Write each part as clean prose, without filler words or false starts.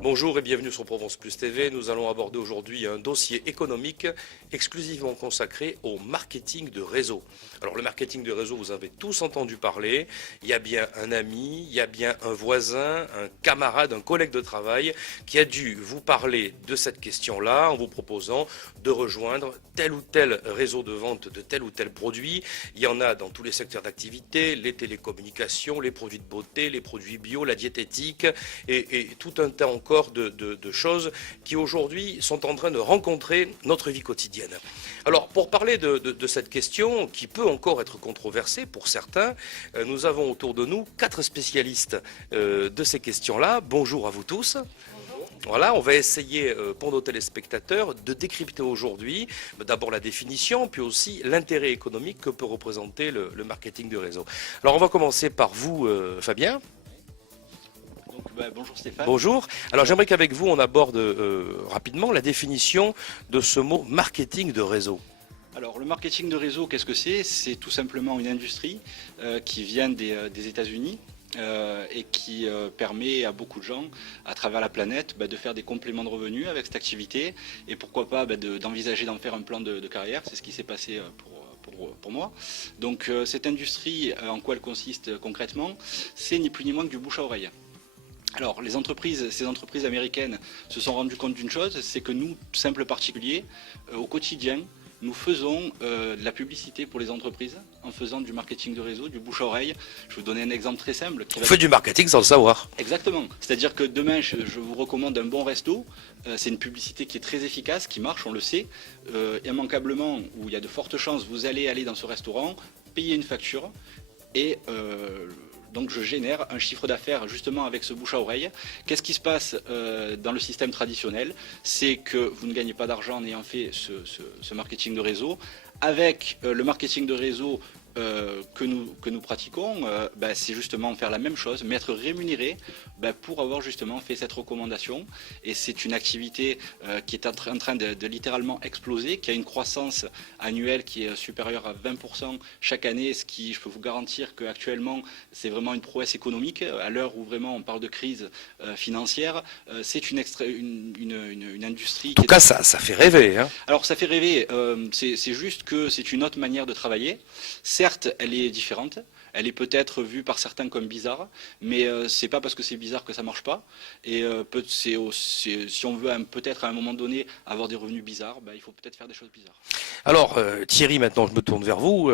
Bonjour et bienvenue sur Provence Plus TV. Nous allons aborder aujourd'hui un dossier économique exclusivement consacré au marketing de réseau. Alors le marketing de réseau, vous avez tous entendu parler. Il y a bien un ami, il y a bien un voisin, un camarade, un collègue de travail qui a dû vous parler de cette question-là en vous proposant de rejoindre tel ou tel réseau de vente de tel ou tel produit. Il y en a dans tous les secteurs d'activité, les télécommunications, les produits de beauté, les produits bio, la diététique et tout un tas encore de choses qui aujourd'hui sont en train de rencontrer notre vie quotidienne. Alors pour parler de cette question qui peut encore être controversée pour certains, nous avons autour de nous 4 spécialistes de ces questions-là. Bonjour à vous tous. Voilà, on va essayer pour nos téléspectateurs de décrypter aujourd'hui d'abord la définition, puis aussi l'intérêt économique que peut représenter le marketing de réseau. Alors on va commencer par vous, Fabien. Bonjour Stéphane. Bonjour. Alors j'aimerais qu'avec vous on aborde rapidement la définition de ce mot marketing de réseau. Alors le marketing de réseau, qu'est-ce que c'est? C'est tout simplement une industrie qui vient des États-Unis et qui permet à beaucoup de gens à travers la planète de faire des compléments de revenus avec cette activité et pourquoi pas d'envisager d'en faire un plan de carrière. C'est ce qui s'est passé pour moi. Donc cette industrie, en quoi elle consiste concrètement? C'est ni plus ni moins que du bouche à oreille. Alors, ces entreprises américaines se sont rendues compte d'une chose, c'est que nous, simples particuliers, au quotidien, nous faisons de la publicité pour les entreprises en faisant du marketing de réseau, du bouche à oreille. Je vais vous donner un exemple très simple. On fait du marketing sans le savoir. Exactement. C'est-à-dire que demain, je vous recommande un bon resto. C'est une publicité qui est très efficace, qui marche, on le sait. Immanquablement, où il y a de fortes chances, vous allez aller dans ce restaurant, payer une facture et donc je génère un chiffre d'affaires justement avec ce bouche à oreille. Qu'est-ce qui se passe dans le système traditionnel? C'est que vous ne gagnez pas d'argent en ayant fait ce marketing de réseau. Avec le marketing de réseau que nous pratiquons, c'est justement faire la même chose, mais être rémunéré pour avoir justement fait cette recommandation. Et c'est une activité qui est en train de littéralement exploser, qui a une croissance annuelle qui est supérieure à 20% chaque année, ce qui, je peux vous garantir qu'actuellement, c'est vraiment une prouesse économique. À l'heure où vraiment on parle de crise financière, c'est une industrie... En tout cas, ça fait rêver. Hein. Alors ça fait rêver, c'est juste que c'est une autre manière de travailler. Certes, elle est différente, elle est peut-être vue par certains comme bizarre, mais c'est pas parce que c'est bizarre que ça marche pas. Et si on veut peut-être à un moment donné avoir des revenus bizarres, il faut peut-être faire des choses bizarres. Alors Thierry, maintenant je me tourne vers vous.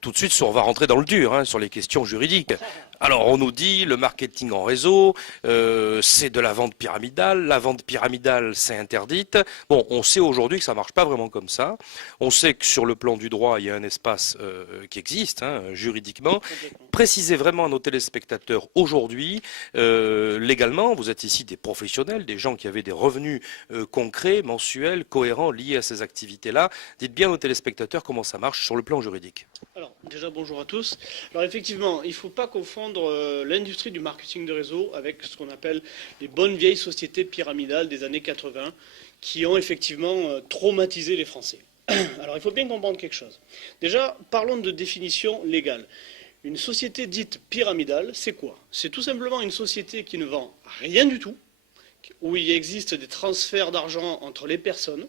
Tout de suite, on va rentrer dans le dur, sur les questions juridiques. Alors on nous dit le marketing en réseau, c'est de la vente pyramidale. La vente pyramidale, c'est interdite. Bon, on sait aujourd'hui que ça marche pas vraiment comme ça. On sait que sur le plan du droit, il y a un espace qui existe juridiquement. Précisez vraiment à nos téléspectateurs aujourd'hui, légalement, vous êtes ici des professionnels, des gens qui avaient des revenus concrets, mensuels, cohérents, liés à ces activités-là. Dites bien aux téléspectateurs comment ça marche sur le plan juridique. Alors, déjà, bonjour à tous. Alors, effectivement, il ne faut pas confondre l'industrie du marketing de réseau avec ce qu'on appelle les bonnes vieilles sociétés pyramidales des années 80 qui ont effectivement traumatisé les Français. Alors, il faut bien comprendre quelque chose. Déjà, parlons de définition légale. Une société dite pyramidale, c'est quoi? C'est tout simplement une société qui ne vend rien du tout, où il existe des transferts d'argent entre les personnes,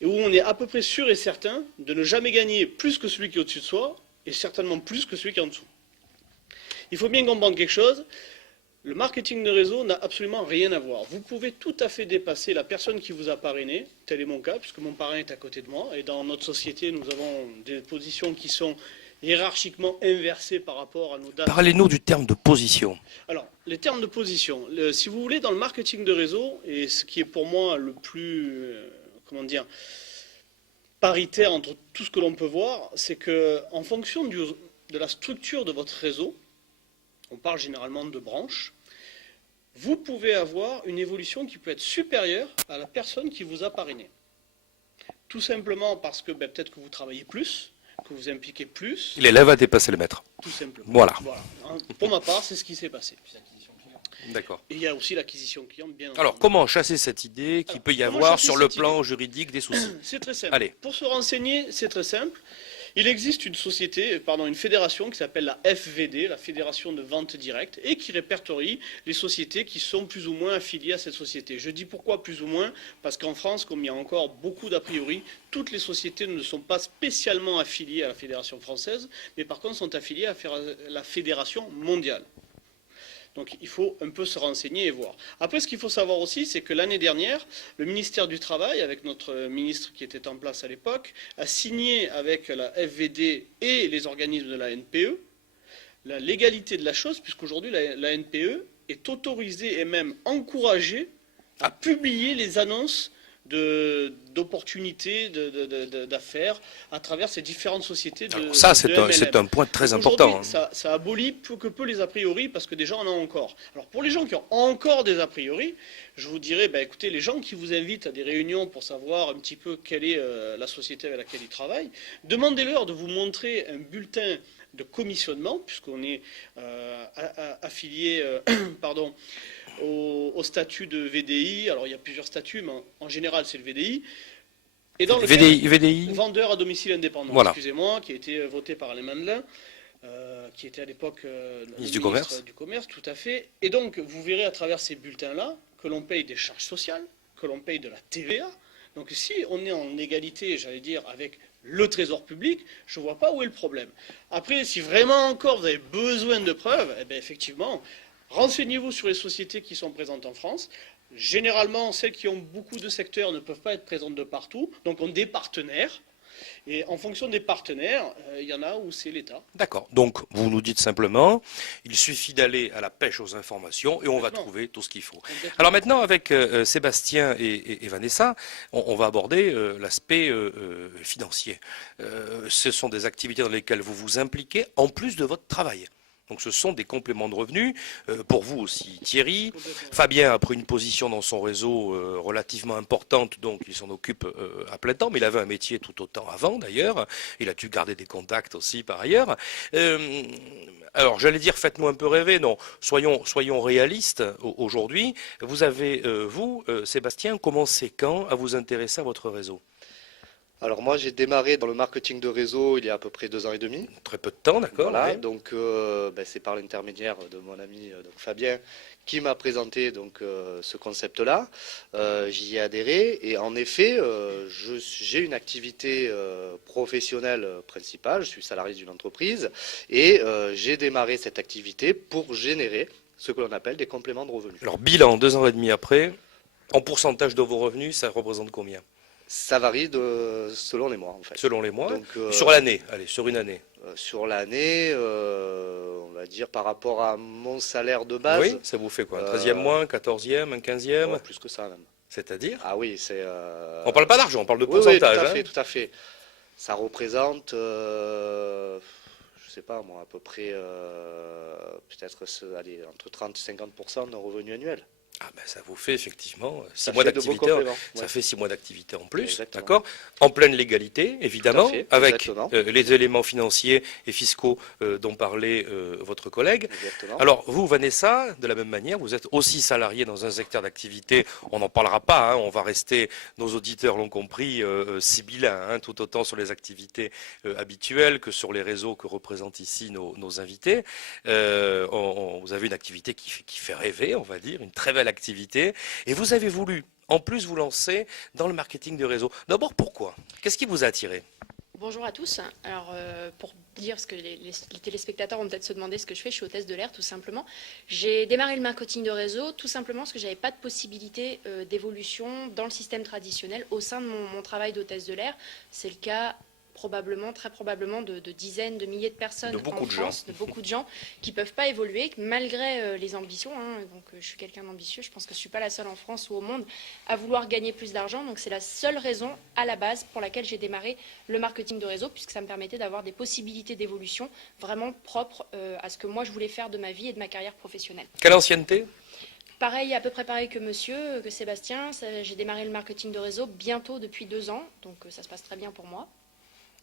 et où on est à peu près sûr et certain de ne jamais gagner plus que celui qui est au-dessus de soi, et certainement plus que celui qui est en dessous. Il faut bien comprendre quelque chose, le marketing de réseau n'a absolument rien à voir. Vous pouvez tout à fait dépasser la personne qui vous a parrainé, tel est mon cas, puisque mon parrain est à côté de moi, et dans notre société, nous avons des positions qui sont hiérarchiquement inversées par rapport à nos dates. Parlez-nous du terme de position. Alors, les termes de position, si vous voulez, dans le marketing de réseau, et ce qui est pour moi le plus... paritaire entre tout ce que l'on peut voir, c'est qu'en fonction de la structure de votre réseau, on parle généralement de branches, vous pouvez avoir une évolution qui peut être supérieure à la personne qui vous a parrainé. Tout simplement parce que peut-être que vous travaillez plus, que vous impliquez plus. L'élève a dépassé le maître. Tout simplement. Voilà. Pour ma part, c'est ce qui s'est passé. D'accord. Et il y a aussi l'acquisition client, bien Alors, entendu. comment chasser cette idée qu'il Alors, peut y comment avoir chasser sur le cette plan juridique des soucis? C'est très simple. Allez. Pour se renseigner, c'est très simple. Il existe une fédération qui s'appelle la FVD, la Fédération de Vente Directe, et qui répertorie les sociétés qui sont plus ou moins affiliées à cette société. Je dis pourquoi plus ou moins, parce qu'en France, comme il y a encore beaucoup d'a priori, toutes les sociétés ne sont pas spécialement affiliées à la Fédération française, mais par contre sont affiliées à la Fédération mondiale. Donc il faut un peu se renseigner et voir. Après, ce qu'il faut savoir aussi, c'est que l'année dernière, le ministère du Travail, avec notre ministre qui était en place à l'époque, a signé avec la FVD et les organismes de la NPE la légalité de la chose, puisqu'aujourd'hui la NPE est autorisée et même encouragée à publier les annonces d'opportunités, d'affaires à travers ces différentes sociétés de Alors ça, c'est MLM. un point très Donc important. aujourd'hui, ça abolit peu que peu les a priori parce que des gens en ont encore. Alors pour les gens qui ont encore des a priori, je vous dirais, écoutez, les gens qui vous invitent à des réunions pour savoir un petit peu quelle est la société avec laquelle ils travaillent, demandez-leur de vous montrer un bulletin de commissionnement, puisqu'on est affilié pardon, au statut de VDI. Alors il y a plusieurs statuts, mais en général c'est le VDI. Et dans le VDI vendeur à domicile indépendant, voilà. Excusez-moi, qui a été voté par Alain Mandelin, qui était à l'époque ministre du Commerce, tout à fait. Et donc vous verrez à travers ces bulletins-là que l'on paye des charges sociales, que l'on paye de la TVA. Donc si on est en égalité, j'allais dire, avec le trésor public, je ne vois pas où est le problème. Après, si vraiment encore vous avez besoin de preuves, effectivement, renseignez-vous sur les sociétés qui sont présentes en France. Généralement, celles qui ont beaucoup de secteurs ne peuvent pas être présentes de partout, donc ont des partenaires. Et en fonction des partenaires, il y en a où c'est l'État. D'accord. Donc, vous nous dites simplement, il suffit d'aller à la pêche aux informations et on va trouver tout ce qu'il faut. Exactement. Alors maintenant, avec Sébastien et Vanessa, on va aborder l'aspect financier. Ce sont des activités dans lesquelles vous vous impliquez en plus de votre travail. Donc ce sont des compléments de revenus, pour vous aussi Thierry. Fabien a pris une position dans son réseau relativement importante, donc il s'en occupe à plein temps, mais il avait un métier tout autant avant d'ailleurs. Il a dû garder des contacts aussi par ailleurs. Alors j'allais dire faites-nous un peu rêver, non, soyons réalistes aujourd'hui. Vous avez, Sébastien, commencé quand à vous intéresser à votre réseau ? Alors moi j'ai démarré dans le marketing de réseau il y a à peu près 2 ans et demi. Très peu de temps, d'accord. Voilà, Ouais. donc c'est par l'intermédiaire de mon ami donc Fabien qui m'a présenté donc ce concept-là. J'y ai adhéré et en effet j'ai une activité professionnelle principale, je suis salarié d'une entreprise et j'ai démarré cette activité pour générer ce que l'on appelle des compléments de revenus. Alors bilan, 2 ans et demi après, en pourcentage de vos revenus, ça représente combien ? Ça varie selon les mois en fait. Selon les mois. Donc, sur l'année, allez, sur une année. sur l'année, on va dire par rapport à mon salaire de base. Oui, ça vous fait quoi? Un 13e mois, un 14e, un 15e? Oh, plus que ça même. C'est-à-dire? Ah oui, c'est. On parle pas d'argent, on parle de Oui, pourcentage. tout à hein. fait, tout à fait. Ça représente, je sais pas moi, à peu près peut-être allez, entre 30 et 50% d'un revenu annuel. Ah ben ça vous fait effectivement 6 Ça mois fait de beaux d'activité. compléments, Ça ouais. fait 6 mois d'activité en plus, Exactement. d'accord? En pleine légalité, évidemment, Tout à fait, avec exactement. les éléments financiers et fiscaux dont parlait votre collègue. Exactement. Alors vous, Vanessa, de la même manière, vous êtes aussi salarié dans un secteur d'activité. On n'en parlera pas. Hein, on va rester, nos auditeurs l'ont compris, sibyllins, hein, tout autant sur les activités habituelles que sur les réseaux que représentent ici nos invités. Vous avez une activité qui fait rêver, on va dire, une très belle activité. Et vous avez voulu, en plus, vous lancer dans le marketing de réseau. D'abord, pourquoi? Qu'est-ce qui vous a attiré? Bonjour à tous. Alors, pour dire ce que les téléspectateurs vont peut-être se demander ce que je fais, je suis hôtesse de l'air tout simplement. J'ai démarré le marketing de réseau tout simplement parce que je n'avais pas de possibilité d'évolution dans le système traditionnel au sein de mon travail d'hôtesse de l'air. C'est le cas très probablement de dizaines de milliers de personnes en France, de beaucoup de gens qui ne peuvent pas évoluer malgré les ambitions. Hein. Donc, je suis quelqu'un d'ambitieux, je pense que je ne suis pas la seule en France ou au monde à vouloir gagner plus d'argent. Donc c'est la seule raison à la base pour laquelle j'ai démarré le marketing de réseau, puisque ça me permettait d'avoir des possibilités d'évolution vraiment propres à ce que moi je voulais faire de ma vie et de ma carrière professionnelle. Quelle ancienneté? Pareil, à peu près pareil que Sébastien, j'ai démarré le marketing de réseau bientôt depuis 2 ans, donc ça se passe très bien pour moi.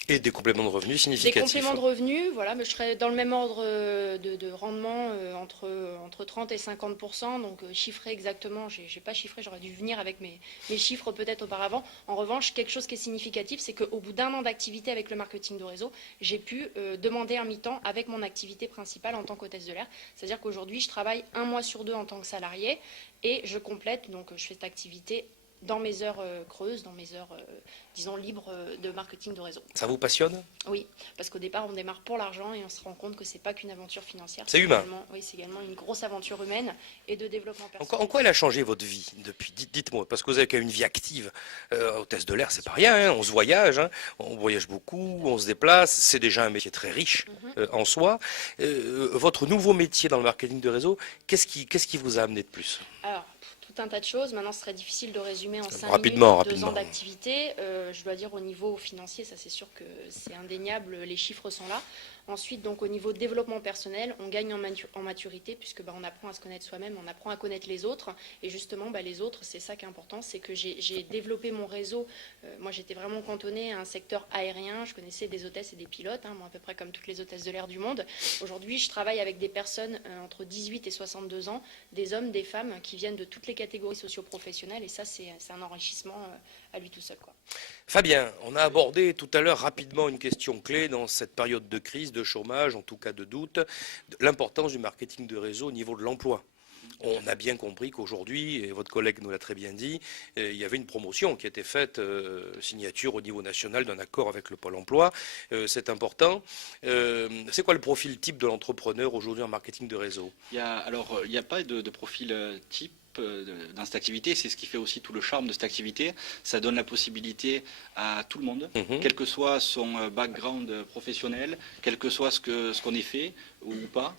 Et des compléments de revenus Des significatifs. compléments de revenus, voilà, mais je serais dans le même ordre de rendement entre 30 et 50%. Donc chiffré exactement, j'ai pas chiffré, j'aurais dû venir avec mes chiffres peut-être auparavant. En revanche, quelque chose qui est significatif, c'est qu'au bout d'un an d'activité avec le marketing de réseau, j'ai pu demander un mi-temps avec mon activité principale en tant qu'hôtesse de l'air. C'est-à-dire qu'aujourd'hui, je travaille 1 mois sur 2 en tant que salarié et je complète, donc je fais cette activité dans mes heures creuses, dans mes heures, disons, libres de marketing de réseau. Ça vous passionne? Oui, parce qu'au départ, on démarre pour l'argent et on se rend compte que c'est pas qu'une aventure financière. C'est humain. Oui, c'est également une grosse aventure humaine et de développement personnel. En quoi elle a changé votre vie depuis? Dites-moi, parce que vous avez quand même une vie active. Hôtesse de l'air, c'est pas rien, hein, on se voyage, hein, on voyage beaucoup, on se déplace, c'est déjà un métier très riche en soi. Votre nouveau métier dans le marketing de réseau, qu'est-ce qui vous a amené de plus? Alors, tout un tas de choses. Maintenant, ce serait difficile de résumer en 5 Rapidement, minutes 2 rapidement. ans d'activité. Je dois dire au niveau financier, ça c'est sûr que c'est indéniable, les chiffres sont là. Ensuite, donc au niveau développement personnel, on gagne en maturité puisque on apprend à se connaître soi-même, on apprend à connaître les autres. Et justement, les autres, c'est ça qui est important, c'est que j'ai développé mon réseau. Moi, j'étais vraiment cantonnée à un secteur aérien. Je connaissais des hôtesses et des pilotes, moi, à peu près comme toutes les hôtesses de l'air du monde. Aujourd'hui, je travaille avec des personnes entre 18 et 62 ans, des hommes, des femmes qui viennent de toutes les catégories socio-professionnelles. Et ça, c'est un enrichissement à lui tout seul, quoi. Fabien, on a abordé tout à l'heure rapidement une question clé dans cette période de crise, de chômage, en tout cas de doute, l'importance du marketing de réseau au niveau de l'emploi. On a bien compris qu'aujourd'hui, et votre collègue nous l'a très bien dit, il y avait une promotion qui a été faite, signature au niveau national d'un accord avec le Pôle emploi. C'est important. C'est quoi le profil type de l'entrepreneur aujourd'hui en marketing de réseau? Il n'y a pas de profil type dans cette activité. C'est ce qui fait aussi tout le charme de cette activité. Ça donne la possibilité à tout le monde, quel que soit son background professionnel, quel que soit ce qu'on ait fait ou pas.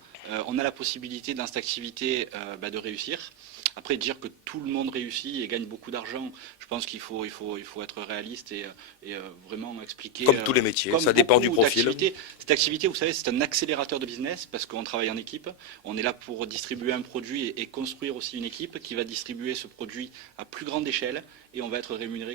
On a la possibilité dans cette activité de réussir. Après, dire que tout le monde réussit et gagne beaucoup d'argent, je pense qu'il faut être réaliste et vraiment expliquer. Comme tous les métiers, ça dépend du profil. Cette activité, vous savez, c'est un accélérateur de business parce qu'on travaille en équipe. On est là pour distribuer un produit et construire aussi une équipe qui va distribuer ce produit à plus grande échelle et on va être rémunéré